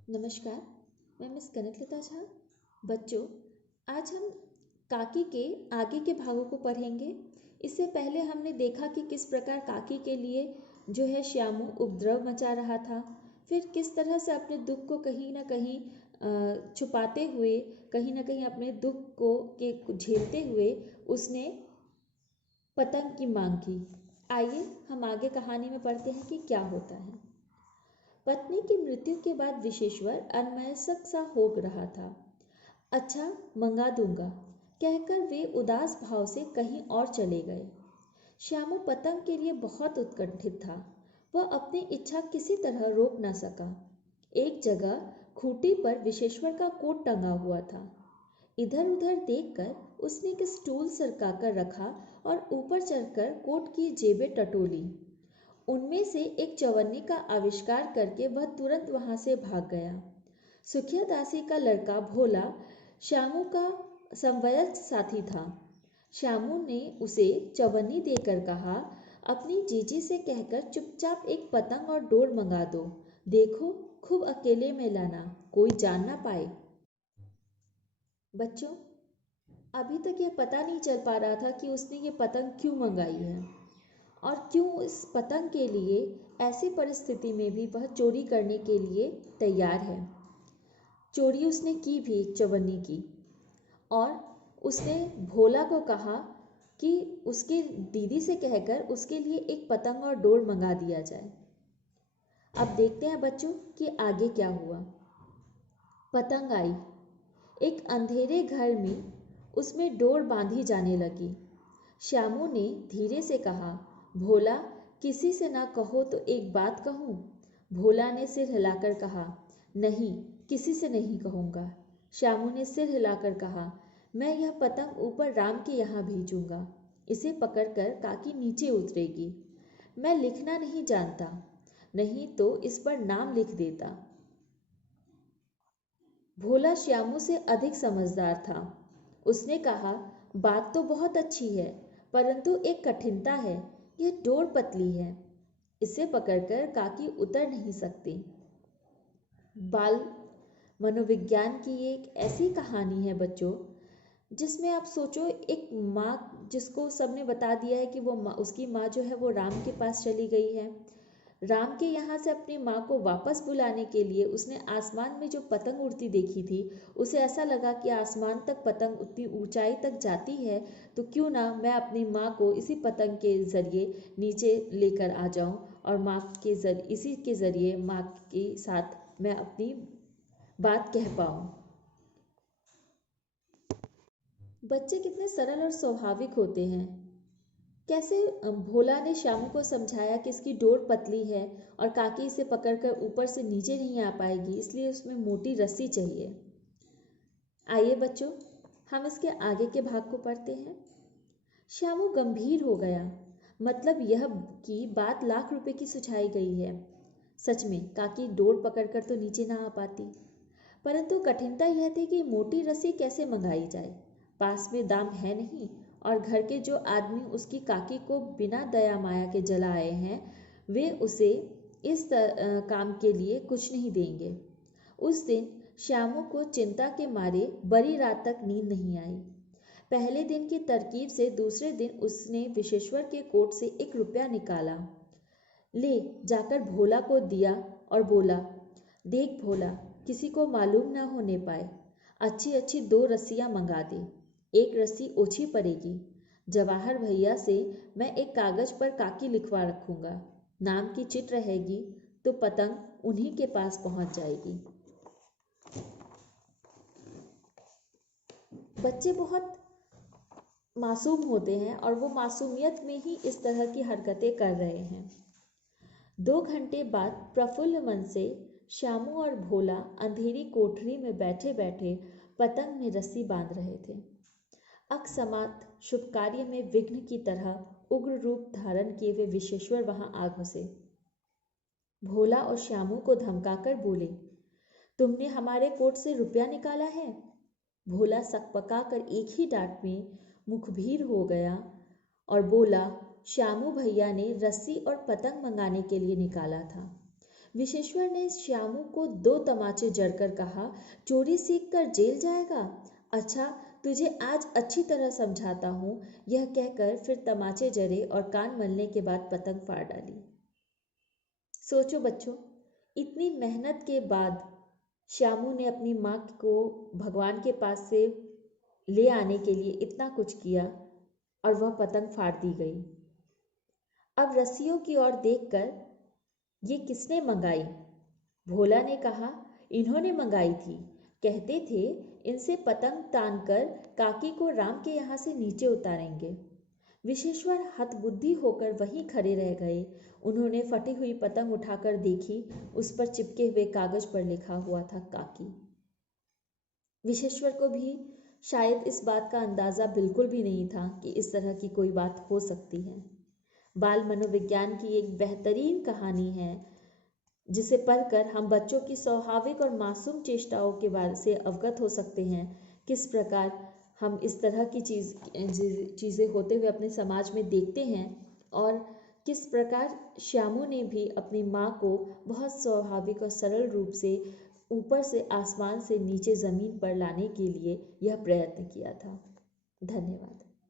नमस्कार, मैं मिस कनकलता झा। बच्चों, आज हम काकी के आगे के भागों को पढ़ेंगे। इससे पहले हमने देखा कि किस प्रकार काकी के लिए श्यामू उपद्रव मचा रहा था। फिर किस तरह से अपने दुख को कहीं ना कहीं छुपाते हुए, कहीं ना कहीं अपने दुख को के झेलते हुए उसने पतंग की मांग की। आइए हम आगे कहानी में पढ़ते हैं कि क्या होता है। पत्नी की मृत्यु के बाद विशेश्वर अनमयस्क सा हो रहा था। अच्छा, मंगा दूंगा, कहकर वे उदास भाव से कहीं और चले गए। श्यामू पतंग के लिए बहुत उत्कंठित था। वह अपनी इच्छा किसी तरह रोक न सका। एक जगह खूंटी पर विशेश्वर का कोट टंगा हुआ था। इधर उधर देखकर उसने एक स्टूल सरकाकर रखा और ऊपर चढ़कर कोट की जेबें टटोली। उनमें से एक चवन्नी का आविष्कार करके वह तुरंत वहां से भाग गया। सुखिया दासी का लड़का भोला श्यामू का समवयस्क साथी था। श्यामू ने उसे चवन्नी देकर कहा, अपनी जीजी से कहकर चुपचाप एक पतंग और डोर मंगा दो। देखो, खूब अकेले में लाना, कोई जान ना पाए। बच्चों, अभी तक यह पता नहीं चल पा रहा था कि उसने ये पतंग क्यों मंगाई है और क्यों इस पतंग के लिए ऐसी परिस्थिति में भी वह चोरी करने के लिए तैयार है। चोरी उसने की भी एक चवन्नी की, और उसने भोला को कहा कि उसके दीदी से कहकर उसके लिए एक पतंग और डोर मंगा दिया जाए। अब देखते हैं बच्चों कि आगे क्या हुआ। पतंग आई। एक अंधेरे घर में उसमें डोर बांधी जाने लगी। श्यामू ने धीरे से कहा, भोला, किसी से ना कहो तो एक बात कहूँ। भोला ने सिर हिलाकर कहा, नहीं, किसी से नहीं कहूँगा। श्यामू ने सिर हिलाकर कहा, मैं यह पतंग ऊपर राम के यहाँ भेजूंगा। इसे पकड़कर काकी नीचे उतरेगी। मैं लिखना नहीं जानता, नहीं तो इस पर नाम लिख देता। भोला श्यामू से अधिक समझदार था। उसने कहा, बात तो बहुत अच्छी है, परंतु एक कठिनता है। यह डोर पतली है, इसे पकड़कर काकी उतर नहीं सकती। बाल मनोविज्ञान की एक ऐसी कहानी है बच्चों, जिसमें आप सोचो, एक माँ जिसको सबने बता दिया है कि वो माँ, उसकी माँ वो राम के पास चली गई है। राम के यहाँ से अपनी माँ को वापस बुलाने के लिए उसने आसमान में जो पतंग उड़ती देखी थी, उसे ऐसा लगा कि आसमान तक पतंग उतनी ऊंचाई तक जाती है, तो क्यों ना मैं अपनी माँ को इसी पतंग के ज़रिए नीचे लेकर आ जाऊँ और माँ के ज़रिए, इसी के ज़रिए माँ के साथ मैं अपनी बात कह पाऊँ। बच्चे कितने सरल और स्वाभाविक होते हैं। कैसे भोला ने श्यामू को समझाया कि इसकी डोर पतली है और काकी इसे पकड़कर ऊपर से नीचे नहीं आ पाएगी, इसलिए उसमें मोटी रस्सी चाहिए। आइए बच्चों, हम इसके आगे के भाग को पढ़ते हैं। श्यामू गंभीर हो गया। मतलब यह कि बात लाख रुपए की सुझाई गई है। सच में काकी डोर पकड़कर तो नीचे ना आ पाती, परंतु कठिनता यह थी कि मोटी रस्सी कैसे मंगाई जाए। पास में दाम है नहीं, और घर के जो आदमी उसकी काकी को बिना दया माया के जला आए हैं, वे उसे इस काम के लिए कुछ नहीं देंगे। उस दिन श्यामू को चिंता के मारे बड़ी रात तक नींद नहीं आई। पहले दिन की तरकीब से दूसरे दिन उसने विशेश्वर के कोट से 1 रुपया निकाला, ले जाकर भोला को दिया और बोला, देख भोला, किसी को मालूम ना होने पाए, अच्छी अच्छी 2 रस्सियाँ मंगा दे। एक रस्सी ओछी पड़ेगी। जवाहर भैया से मैं एक कागज पर काकी लिखवा रखूंगा। नाम की चिट रहेगी तो पतंग उन्हीं के पास पहुंच जाएगी। बच्चे बहुत मासूम होते हैं और वो मासूमियत में ही इस तरह की हरकतें कर रहे हैं। 2 घंटे बाद प्रफुल्ल मन से श्यामू और भोला अंधेरी कोठरी में बैठे बैठे पतंग में रस्सी बांध रहे थे। अकस्मात शुभ कार्य में विघ्न की तरह उग्र रूप धारण किए हुए विशेश्वर वहां आ घुसे। भोला और श्यामू को धमकाकर बोले, तुमने हमारे कोट से रुपया निकाला है? भोला सकपका कर एक ही डांट में मुखभीर हो गया और बोला, श्यामू भैया ने रस्सी और पतंग मंगाने के लिए निकाला था। विश्वेश्वर ने श्यामू को 2 तमाचे जड़कर कहा, चोरी सीख कर जेल जाएगा? अच्छा, तुझे आज अच्छी तरह समझाता हूँ। यह कहकर फिर तमाचे जड़े और कान मलने के बाद पतंग फाड़ डाली। सोचो बच्चों, इतनी मेहनत के बाद श्यामू ने अपनी माँ को भगवान के पास से ले आने के लिए इतना कुछ किया और वह पतंग फाड़ दी गई। अब रस्सियों की ओर देखकर, ये किसने मंगाई? भोला ने कहा, इन्होंने मंगाई थी। कहते थे इनसे पतंग तानकर काकी को राम के यहाँ से नीचे उतारेंगे। विश्वेश्वर हतबुद्धि होकर वहीं खड़े रह गए। उन्होंने फटी हुई पतंग उठाकर देखी, उस पर चिपके हुए कागज पर लिखा हुआ था काकी। विश्वेश्वर को भी शायद इस बात का अंदाज़ा बिल्कुल भी नहीं था कि इस तरह की कोई बात हो सकती है। बाल मनोविज्ञान की एक बेहतरीन कहानी है, जिसे पढ़कर हम बच्चों की स्वाभाविक और मासूम चेष्टाओं के बारे से अवगत हो सकते हैं। किस प्रकार हम इस तरह की चीज़ें होते हुए अपने समाज में देखते हैं और किस प्रकार श्यामू ने भी अपनी माँ को बहुत स्वाभाविक और सरल रूप से ऊपर से आसमान से नीचे ज़मीन पर लाने के लिए यह प्रयत्न किया था। धन्यवाद।